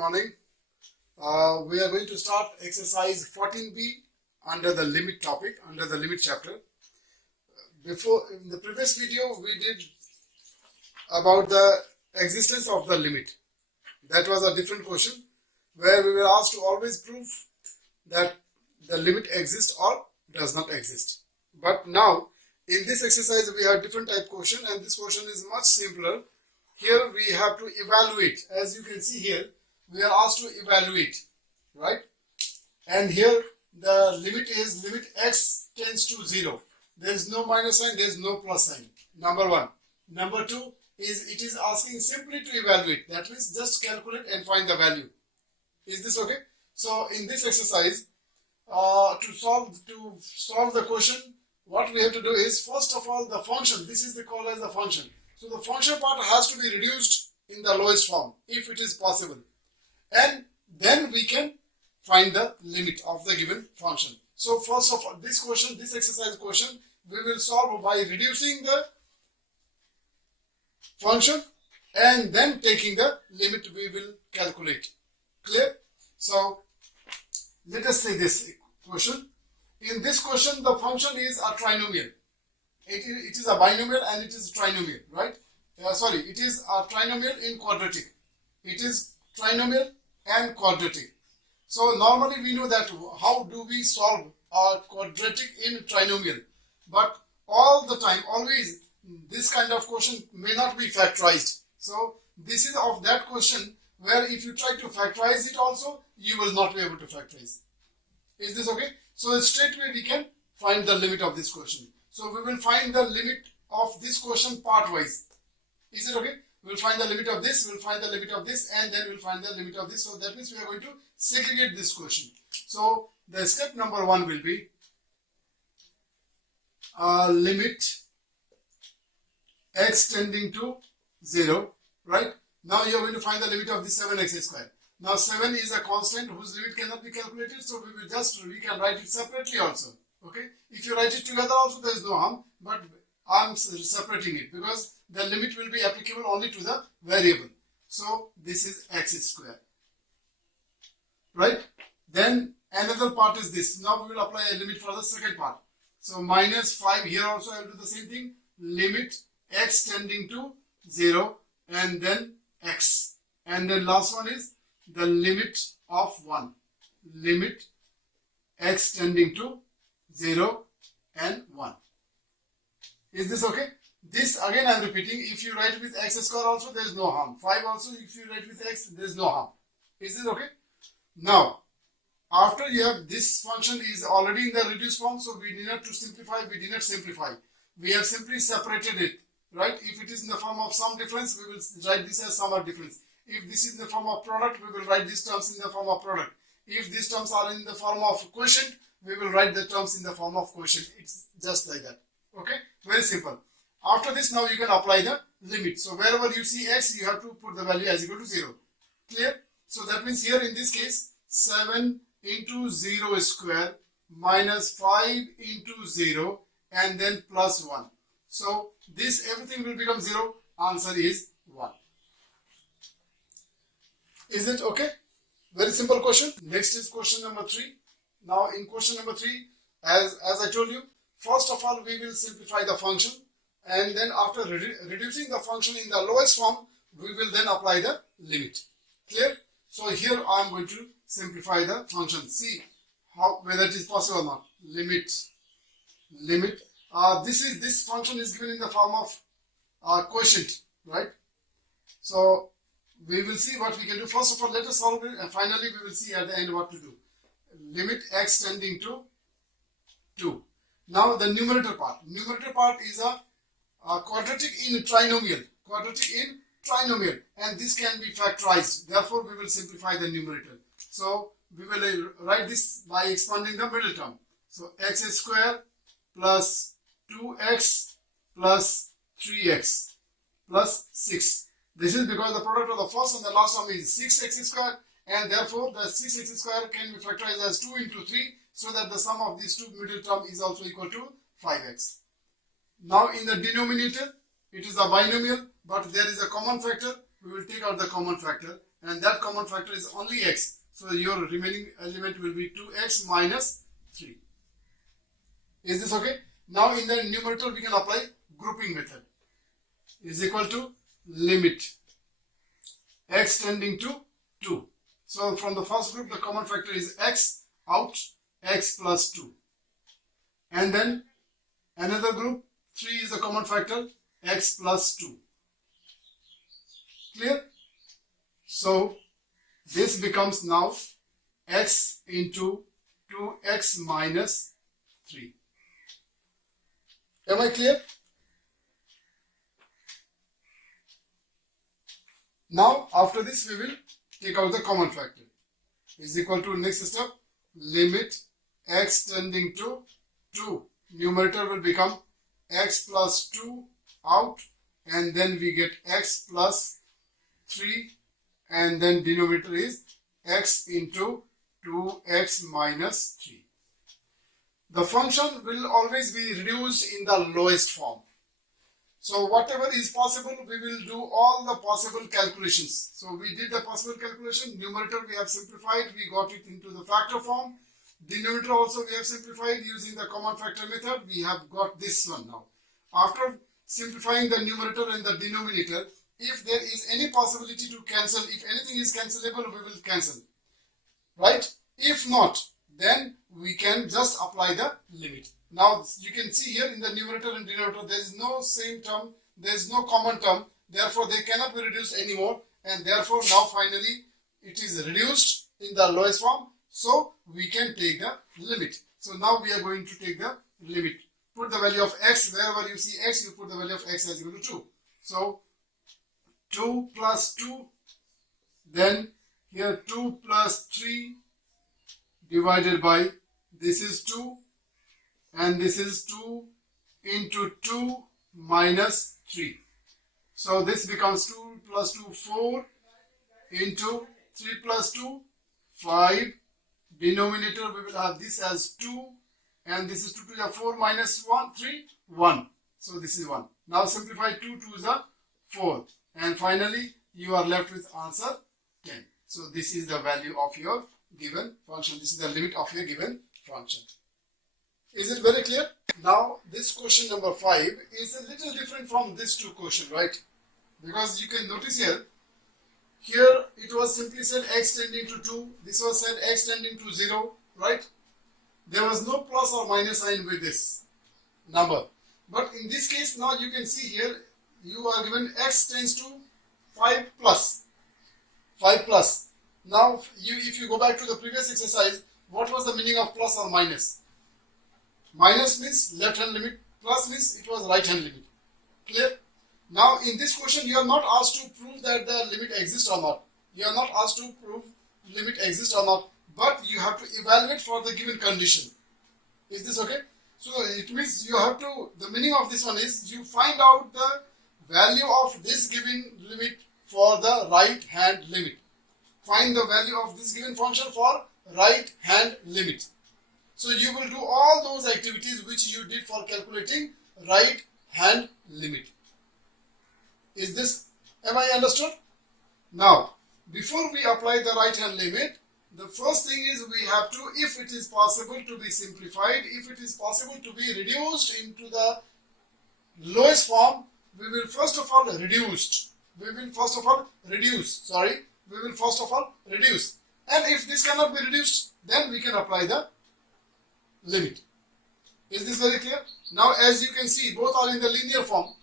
morning. We are going to start exercise 14b under the limit topic, under the limit chapter. Before, in the previous video, we did about the existence of the limit. That was a different question where we were asked to always prove that the limit exists or does not exist. But now, in this exercise, we have different type question, and this question is much simpler. Here we have to evaluate. As you can see here, we are asked to evaluate, right? And here the limit is limit x tends to 0. There is no minus sign, there is no plus sign. Number one. Number two is it is asking simply to evaluate. That means just calculate and find the value. Is this okay? So in this exercise, to solve the question, what we have to do is, first of all, the function. This is called as the function. So the function part has to be reduced in the lowest form if it is possible. And then we can find the limit of the given function. So first of all, this question, this exercise question, we will solve by reducing the function and then taking the limit we will calculate. Clear? So let us say this question. In this question, the function is a trinomial. It is a binomial and it is trinomial, right? It is a trinomial in quadratic. It is trinomial and quadratic. So normally we know that how do we solve a quadratic in trinomial. But all the time, always, this kind of question may not be factorized. So this is of that question where if you try to factorize it also, you will not be able to factorize. Is this okay? So straight away we can find the limit of this question. So we will find the limit of this question part-wise. Is it okay? We'll find the limit of this, we'll find the limit of this, and then we'll find the limit of this. So that means we are going to segregate this question. So the step number one will be limit x tending to 0, right? Now you are going to find the limit of this 7x square. Now 7 is a constant whose limit cannot be calculated, so we can write it separately also. Okay? If you write it together also, there is no harm, but I am separating it because the limit will be applicable only to the variable. So this is x square, right? Then another part is this. Now we will apply a limit for the second part. So minus 5, here also I will do the same thing. Limit x tending to 0 and then x. And then last one is the limit of 1. Limit x tending to 0 and 1. Is this okay? This again I am repeating. If you write with x square also, there is no harm. 5 also, if you write with x, there is no harm. Is this okay? Now, after you have this function is already in the reduced form, so we need not to simplify. We did not simplify. We have simply separated it, right? If it is in the form of sum difference, we will write this as sum or difference. If this is in the form of product, we will write these terms in the form of product. If these terms are in the form of quotient, we will write the terms in the form of quotient. It's just like that. Okay? Very simple. After this, now you can apply the limit. So wherever you see x, you have to put the value as equal to 0. Clear? So that means here in this case, 7 into 0 square minus 5 into 0 and then plus 1. So this everything will become 0. Answer is 1. Is it okay? Very simple question. Next is question number 3. Now in question number 3, as I told you, first of all we will simplify the function, and then after reducing the function in the lowest form, we will then apply the limit. Clear? So here I am going to simplify the function. See whether it is possible or not. Limit. This function is given in the form of quotient, right? So we will see what we can do. First of all, let us solve it, and finally we will see at the end what to do. Limit x tending to 2. Now the numerator part. Numerator part is a quadratic in trinomial. And this can be factorized. Therefore, we will simplify the numerator. So we will write this by expanding the middle term. So x square plus 2x plus 3x plus 6. This is because the product of the first and the last term is 6x square, and therefore the 6x square can be factorized as 2 into 3, so that the sum of these two middle term is also equal to 5x. Now in the denominator, it is a binomial, but there is a common factor. We will take out the common factor. and that common factor is only x. So your remaining element will be 2x minus 3. Is this okay? Now in the numerator we can apply grouping method. Is equal to limit x tending to 2. So from the first group the common factor is x out, x plus 2. And then another group 3 is the common factor, x plus 2. Clear? So this becomes now x into 2x minus 3. Am I clear? Now after this we will take out the common factor. Is equal to next step, limit x tending to 2. Numerator will become x plus 2 out, and then we get x plus 3, and then denominator is x into 2x minus 3. The function will always be reduced in the lowest form. So whatever is possible, we will do all the possible calculations. So we did the possible calculation. Numerator we have simplified, we got it into the factor form. Denominator also we have simplified using the common factor method. We have got this one now. After simplifying the numerator and the denominator, if there is any possibility to cancel, if anything is cancelable, we will cancel. Right? If not, then we can just apply the limit. Now you can see here in the numerator and denominator there is no same term, there is no common term, therefore they cannot be reduced anymore, and therefore now finally it is reduced in the lowest form, so we can take the limit. So now we are going to take the limit. Put the value of x, wherever you see x, you put the value of x as equal to 2. So 2 plus 2, then here 2 plus 3 divided by, this is 2, and this is 2 into 2 minus 3. So this becomes 2 plus 2, 4 into 3 plus 2, 5. Denominator we will have this as 2, and this is 2 to the 4 minus 1, 3, 1. So this is 1. Now simplify 2 to the 4, and finally you are left with answer 10. So this is the value of your given function. This is the limit of your given function. Is it very clear? Now this question number 5 is a little different from this two question, right? Because you can notice here it was simply said x tending to 2, this was said x tending to 0, right? There was no plus or minus sign with this number. But in this case now you can see here you are given x tends to 5 plus. 5 plus. Now if you go back to the previous exercise, what was the meaning of plus or minus? Minus means left hand limit, plus means it was right hand limit. Clear? Now in this question you are not asked to prove that the limit exists or not. You are not asked to prove limit exists or not, but you have to evaluate for the given condition. Is this okay? So it means you have to, the meaning of this one is you find out the value of this given limit for the right hand limit. Find the value of this given function for right hand limit. So you will do all those activities which you did for calculating right hand limit. Is this, am I understood? Now, before we apply the right hand limit, the first thing is we have to, if it is possible to be simplified, if it is possible to be reduced into the lowest form, we will first of all reduce. We will first of all reduce. And if this cannot be reduced, then we can apply the limit. Is this very clear? Now as you can see, both are in the linear form.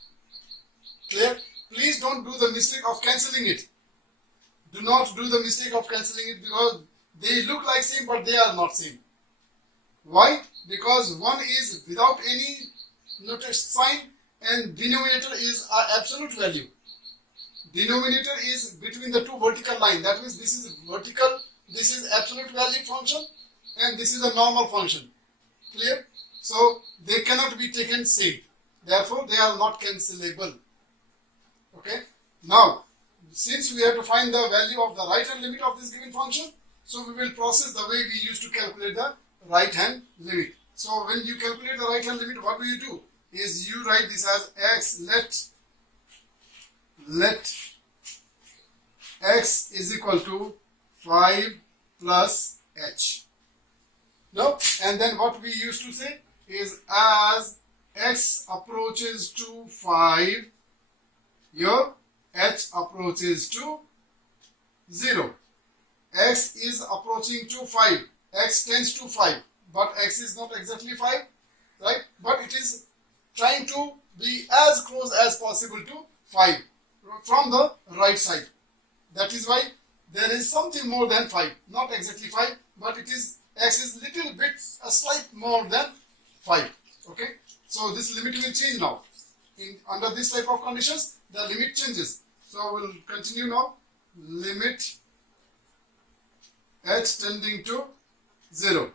Clear? Please don't do the mistake of cancelling it. Do not do the mistake of cancelling it, because they look like same but they are not same. Why? Because one is without any notation sign and denominator is an absolute value. Denominator is between the two vertical lines. That means this is vertical, this is absolute value function, and this is a normal function. Clear? So they cannot be taken same. Therefore they are not cancelable. Okay. Now since we have to find the value of the right hand limit of this given function, so we will process the way we used to calculate the right hand limit. So when you calculate the right hand limit, what do? Is you write this as x, let x is equal to 5 plus h. No? And then what we used to say is as x approaches to 5, your h approaches to 0. X is approaching to 5. X tends to 5. But x is not exactly 5. Right? But it is trying to be as close as possible to 5 from the right side. That is why there is something more than 5. Not exactly 5, but it is x is little bit a slight more than 5. Okay, so this limit will change now. Under this type of conditions, the limit changes. So we'll continue now. Limit h tending to 0,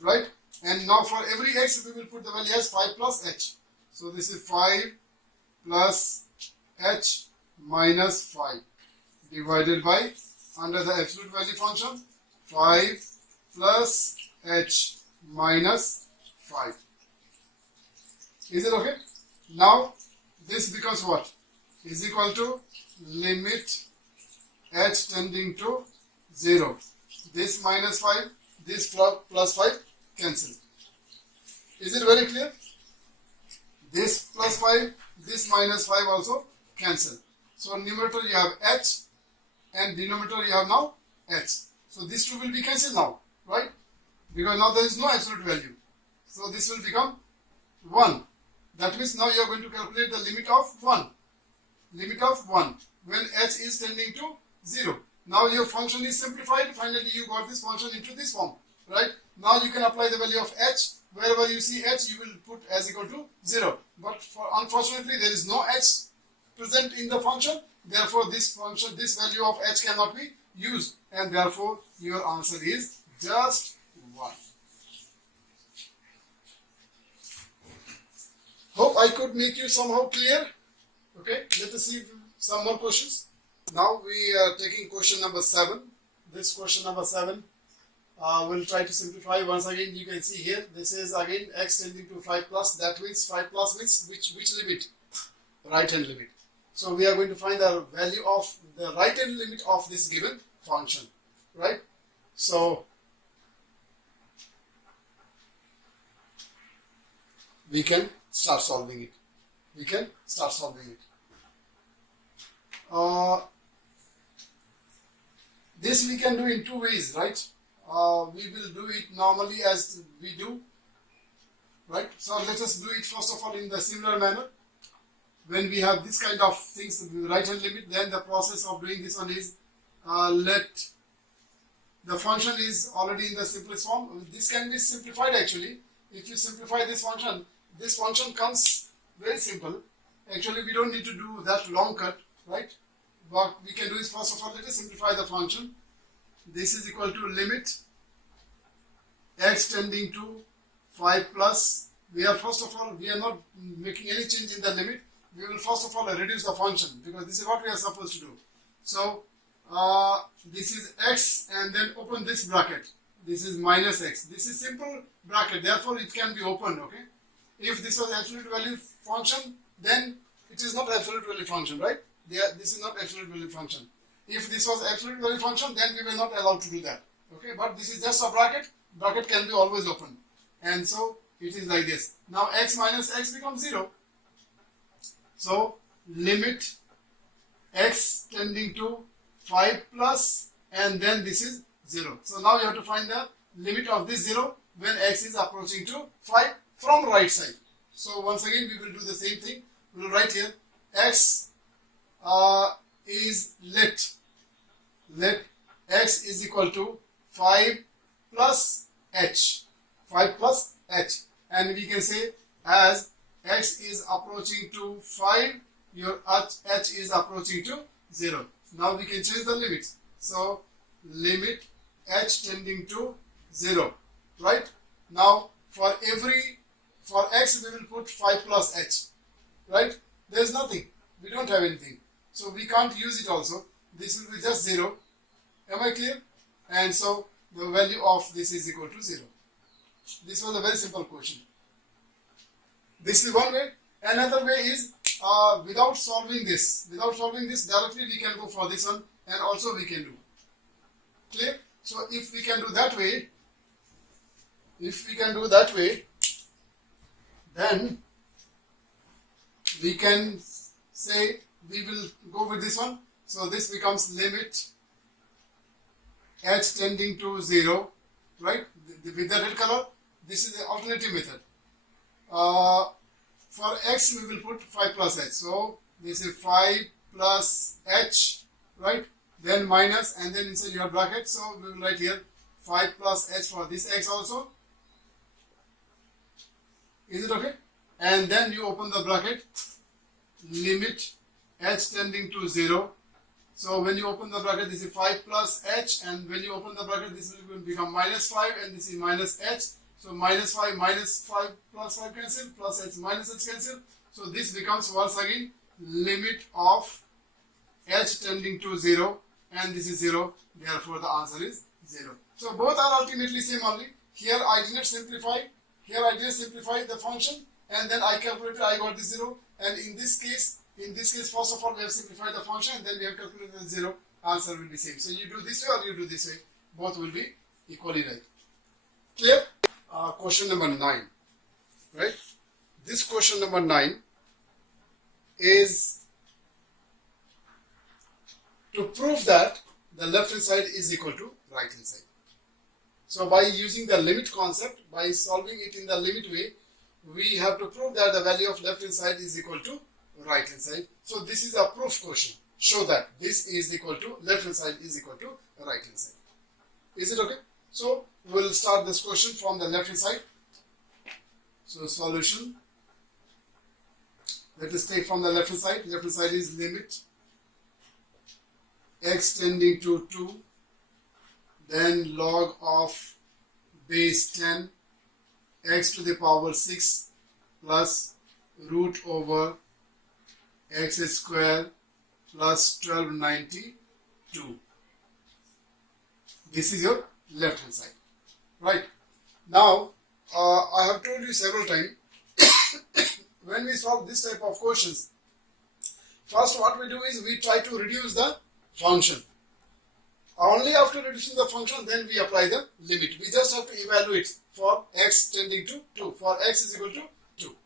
right? And now for every x, we will put the value as 5 plus h. So this is 5 plus h minus 5 divided by, under the absolute value function, 5 plus h minus 5. Is it okay? Now this becomes what? Is equal to limit h tending to 0. This minus 5, this plus 5 cancel. Is it very clear? This plus 5, this minus 5 also cancel. So numerator you have h and denominator you have now h. So these two will be cancelled now, right? Because now there is no absolute value. So this will become 1. That means now you are going to calculate the limit of 1. Limit of 1 when h is tending to 0. Now your function is simplified. Finally you got this function into this form, right? Now you can apply the value of h. Wherever you see h, you will put as equal to 0. But unfortunately there is no h present in the function. Therefore this value of h cannot be used, and therefore your answer is just 1. Hope I could make you somehow clear. Okay, let us see some more questions. Now we are taking question number 7. This question number 7 we'll try to simplify. Once again, you can see here, this is again x tending to 5 plus. That means 5 plus means which limit? Right hand limit. So we are going to find the value of the right hand limit of this given function, right? So we can start solving it. We can start solving it. This we can do in two ways, right? We will do it normally as we do, right? So let us do it first of all in the similar manner. When we have this kind of things, the right hand limit, then the process of doing this one is let the function is already in the simplest form. This can be simplified actually. If you simplify this function comes very simple. Actually, we don't need to do that long cut, right? What we can do is first of all, let us simplify the function. This is equal to limit x tending to 5 plus. We are not making any change in the limit. We will first of all reduce the function because this is what we are supposed to do. So this is x and then open this bracket. This is minus x. This is simple bracket, therefore it can be opened, okay? If this was absolute value function, then it is not absolute value function, right? This is not absolute value function. If this was absolute value function, then we were not allowed to do that, okay? But this is just a bracket. Bracket can be always open, and so it is like this. Now x minus x becomes 0. So limit x tending to 5 plus, and then this is 0. So now you have to find the limit of this 0 when x is approaching to 5 from right side. So once again we will do the same thing. We will write here x is let x is equal to 5 plus h. 5 plus h, and we can say as x is approaching to 5, your h is approaching to 0. Now we can change the limits. So limit h tending to 0, right? Now for x we will put 5 plus h, right? There is nothing. We don't have anything. So we can't use it also. This will be just 0. Am I clear? And so the value of this is equal to 0. This was a very simple question. This is one way. Another way is without solving this directly we can go for this one, and also we can do. Clear? So if we can do that way, then we can say we will go with this one. So this becomes limit h tending to 0, right? With the red color, this is the alternative method. For x we will put 5 plus h. So this is 5 plus h, right? Then minus, and then inside you have bracket. So we will write here 5 plus h for this x also. Is it okay? And then you open the bracket, limit h tending to 0. So when you open the bracket, this is 5 plus h, and when you open the bracket, this will become minus 5, and this is minus h. So minus 5 plus 5 cancel, plus h minus h cancel. So this becomes once again limit of h tending to 0, and this is 0. Therefore the answer is 0. So both are ultimately same only. Here I did not simplify. Here I did simplify the function, and then I calculated, I got the 0. And in this case, first of all, we have simplified the function, and then we have calculated the 0. Answer will be same. So you do this way or you do this way, both will be equally right. Clear? Question number 9, right? This question number 9 is to prove that the left hand side is equal to right hand side. So by using the limit concept, by solving it in the limit way, we have to prove that the value of left hand side is equal to right hand side. So this is a proof question. Show that this is equal to, left hand side is equal to right hand side. Is it okay? So we'll start this question from the left hand side. So solution. Let us take from the left hand side. Left hand side is limit x tending to 2, then log of base 10 x to the power 6 plus root over x square plus 1292. This is your left hand side, right? Now I have told you several times when we solve this type of questions, first what we do is we try to reduce the function. Only after reducing the function, then we apply the limit. We just have to evaluate for x tending to 2, for x is equal to 2.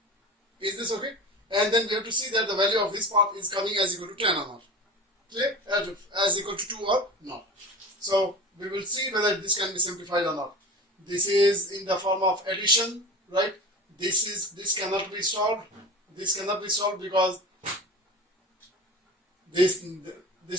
Is this okay? And then we have to see that the value of this part is coming as equal to 10 or not. Clear? As equal to 2 or not. So we will see whether this can be simplified or not. This is in the form of addition, right? This cannot be solved. This cannot be solved because this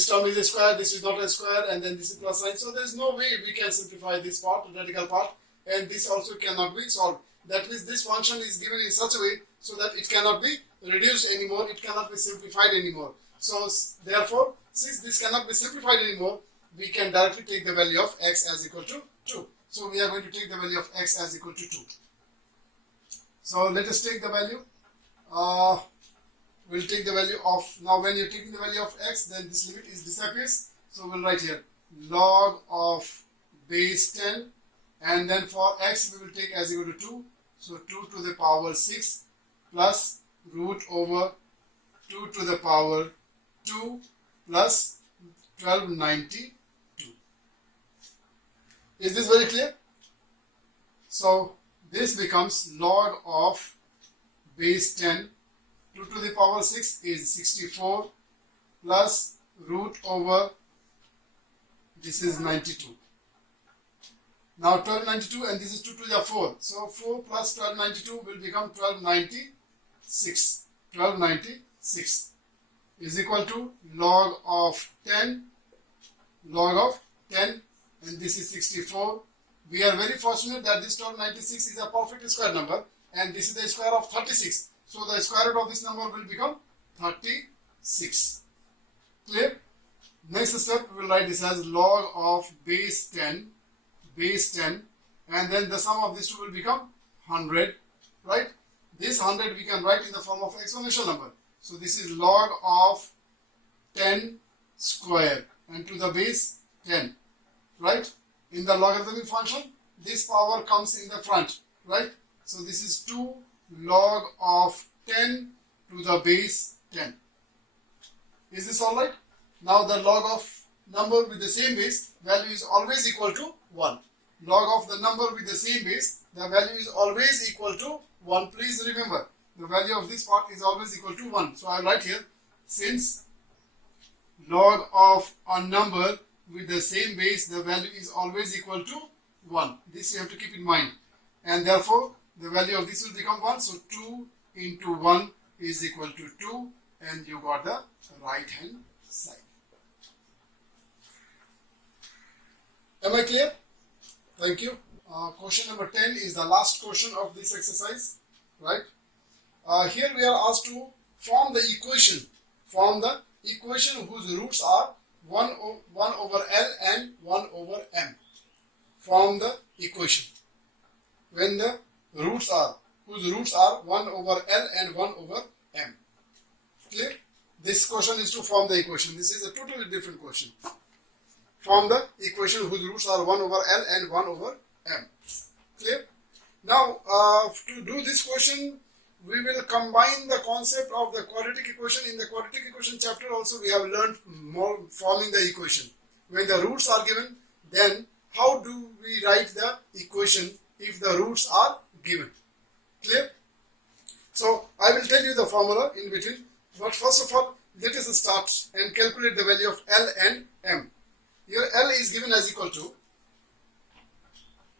term is a square, this is not a square, and then this is plus sign. So there is no way we can simplify this part, the radical part, and this also cannot be solved. That means this function is given in such a way so that it cannot be reduced anymore, it cannot be simplified anymore. So therefore, since this cannot be simplified anymore, we can directly take the value of x as equal to 2. So we are going to take the value of x as equal to 2. So let us take the value. We'll take the value of, now when you're taking the value of x, then this limit is disappears. So we'll write here log of base 10, and then for x we will take as equal to 2. So 2 to the power 6 plus root over 2 to the power 2 plus 1292. Is this very clear? So this becomes log of base 10, 2 to the power 6 is 64 plus root over, this is 92. Now 1292, and this is 2 to the 4. So 4 plus 1292 will become 1296. 1296 is equal to log of 10, and this is 64. We are very fortunate that this 1296 is a perfect square number, and this is the square of 36. So the square root of this number will become 36. Clear? Next step, we will write this as log of base 10, and then the sum of these two will become 100, right? This 100 we can write in the form of exponential number. So this is log of 10 square and to the base 10, right? In the logarithmic function, this power comes in the front, right? So this is 2 log of 10 to the base 10. Is this alright? Now the log of number with the same base, value is always equal to 1. Log of the number with the same base, the value is always equal to 1. Please remember, the value of this part is always equal to 1. So I write here, since log of a number with the same base, the value is always equal to 1. This you have to keep in mind. And therefore, the value of this will become 1. So 2 into 1 is equal to 2. And you got the right hand side. Am I clear? Thank you. Question number 10 is the last question of this exercise. Right? Here we are asked to form the equation. Form the equation whose roots are 1 over L and 1 over M. Form the equation when the roots are, whose roots are 1 over L and 1 over M. Clear? This question is to form the equation. This is a totally different question. Form the equation whose roots are 1 over L and 1 over M. Clear? Now, to do this question, we will combine the concept of the quadratic equation. In the quadratic equation chapter also, we have learned more forming the equation. When the roots are given, then how do we write the equation if the roots are given? Clear? So, I will tell you the formula in between. But first of all, let us start and calculate the value of L and M. Here L is given as equal to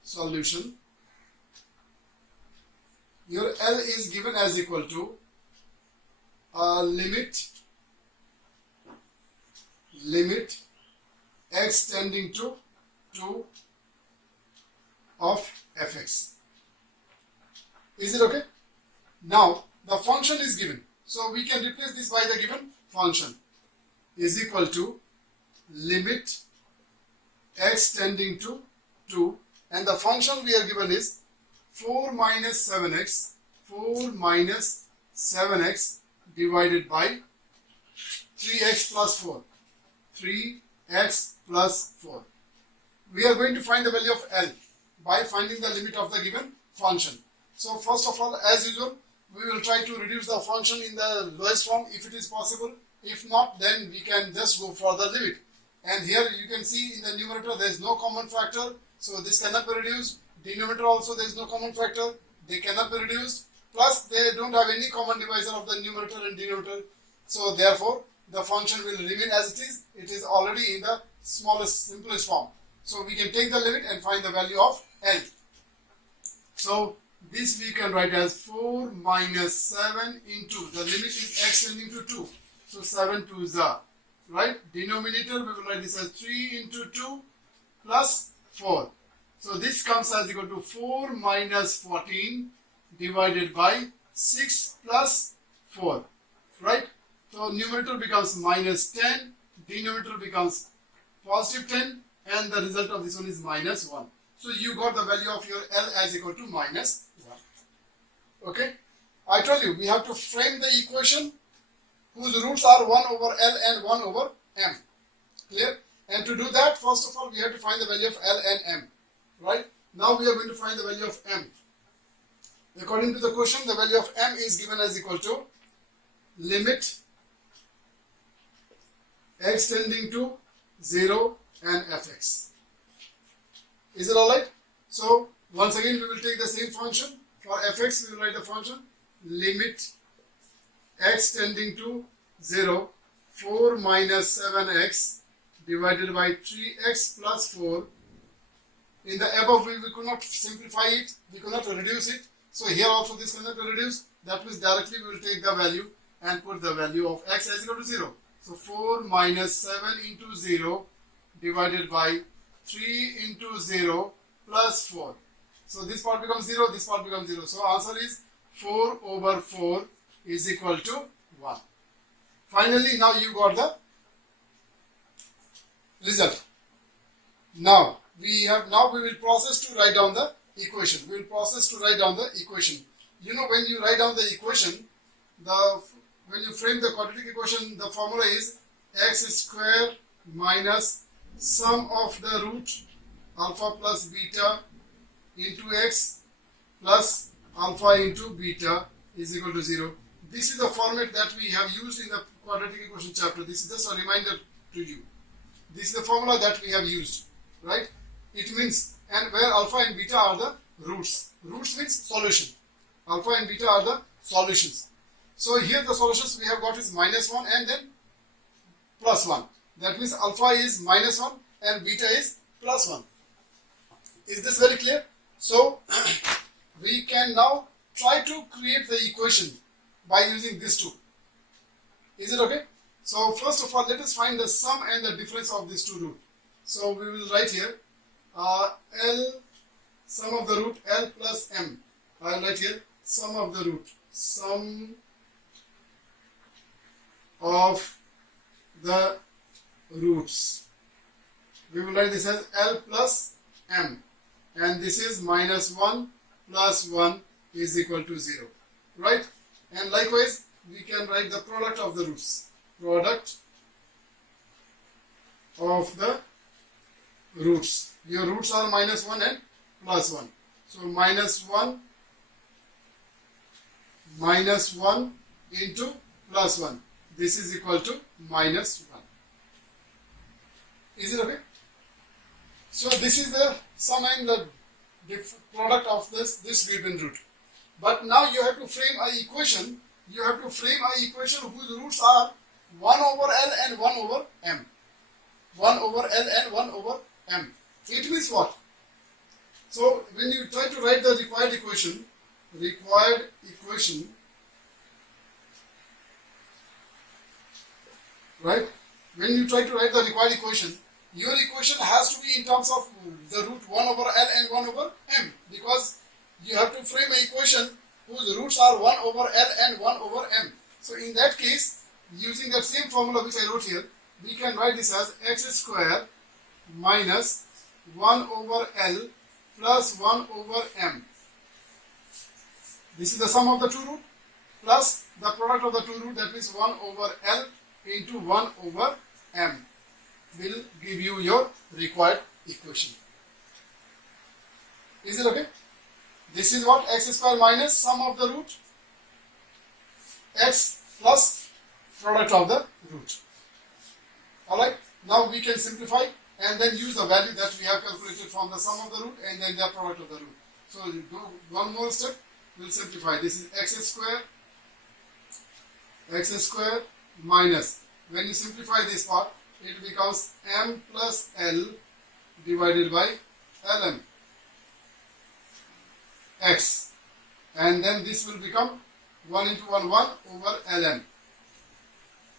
solution. Your L is given as equal to limit x tending to 2 of fx. Is it okay? Now the function is given, so we can replace this by the given function is equal to limit x tending to 2, and the function we are given is 4 minus 7x divided by 3x plus 4. 3x plus 4. We are going to find the value of L by finding the limit of the given function. So first of all, as usual, we will try to reduce the function in the lowest form if it is possible. If not, then we can just go for the limit. And here you can see in the numerator there is no common factor, so this cannot be reduced. Denominator also there is no common factor, they cannot be reduced. Plus they don't have any common divisor of the numerator and denominator. So therefore the function will remain as it is. It is already in the smallest, simplest form. So we can take the limit and find the value of L. So this we can write as 4 minus 7 into, the limit is x tending to 2. So 7 to the, right? Denominator we will write this as 3 into 2 plus 4. So this comes as equal to 4 minus 14 divided by 6 plus 4, right? So numerator becomes minus 10, denominator becomes positive 10, and the result of this one is minus 1. So you got the value of your L as equal to minus 1. Okay? I told you we have to frame the equation whose roots are 1 over L and 1 over M. Clear? And to do that, first of all, we have to find the value of L and M. Right? Now we are going to find the value of M. According to the question, the value of M is given as equal to limit x tending to 0 and fx. Is it alright? So once again we will take the same function. For fx we will write the function limit x tending to 0, 4 minus 7x divided by 3x plus 4. In the above we could not simplify it, we could not reduce it. So here also this cannot be reduced. That means directly we will take the value and put the value of x as equal to 0. So 4 minus 7 into 0 divided by 3 into 0 plus 4. So this part becomes 0, this part becomes 0. So answer is 4 over 4 is equal to 1. Finally, now you got the result. Now we will process to write down the equation. We will process to write down the equation. You know, when you write down the equation, when you frame the quadratic equation, the formula is x square minus sum of the root alpha plus beta into x plus alpha into beta is equal to 0. this is the format that we have used in the quadratic equation chapter. This is just a reminder to you. This is the formula that we have used, right? It means, and where alpha and beta are the roots. Roots means solution. Alpha and beta are the solutions. So here the solutions we have got is -1 and then +1. That means alpha is -1 and beta is +1. Is this very clear? So we can now try to create the equation by using this two. Is it okay? So first of all, let us find the sum and the difference of these two roots. So we will write here L, sum of the root, L plus M. I will write here sum of the root, sum of the roots. We will write this as L plus M, and this is -1 plus 1 is equal to 0, right? And likewise we can write the product of the roots, product of the roots. Your roots are -1 and +1, so -1 into +1, this is equal to -1. Is it okay? So this is the sum and the product of this given root. But now you have to frame an equation. You have to frame an equation whose roots are 1 over L and 1 over M. 1 over L and 1 over M. It means what? So when you try to write the required equation, right? When you try to write the required equation, your equation has to be in terms of the root 1 over L and 1 over M, because you have to frame an equation whose roots are 1 over L and 1 over M. So in that case, using that same formula which I wrote here, we can write this as x square minus 1 over L plus 1 over M. This is the sum of the two root plus the product of the two root, that means 1 over L into 1 over M will give you your required equation. Is it okay? This is what? X square minus sum of the root, x plus product of the root. Alright, now we can simplify and then use the value that we have calculated from the sum of the root and then the product of the root. So you do one more step, we'll simplify. This is x square minus, when you simplify this part, it becomes M plus L divided by Lm x, and then this will become 1 into 1 over Lm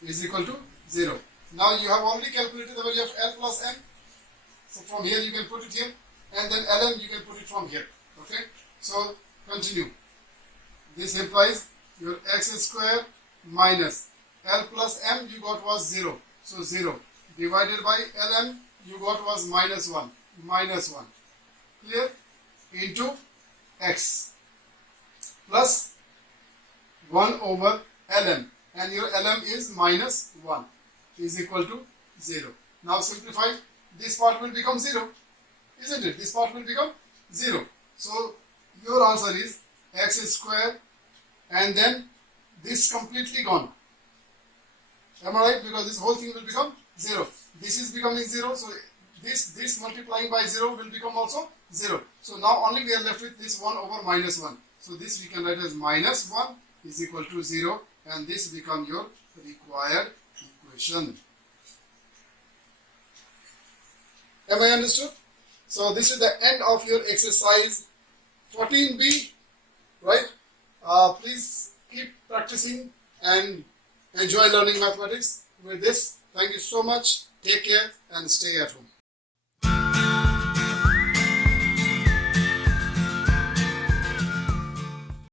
is equal to 0. Now you have already calculated the value of L plus M, so from here you can put it here, and then Lm you can put it from here. Okay, so continue. This implies your x square minus L plus M you got was 0, so 0 divided by Lm you got was -1, clear, into x plus 1 over Lm, and your Lm is -1 is equal to 0. Now simplify, this part will become 0, isn't it? This part will become 0. So your answer is x square, and then this completely gone. Am I right? Because this whole thing will become 0. This is becoming 0, so this multiplying by 0 will become also 0. So now only we are left with this 1 over -1. So this we can write as -1 is equal to 0, and this becomes your required equation. Am I understood? So this is the end of your exercise 14B, right? Please keep practicing and enjoy learning mathematics with this. Thank you so much. Take care and stay at home.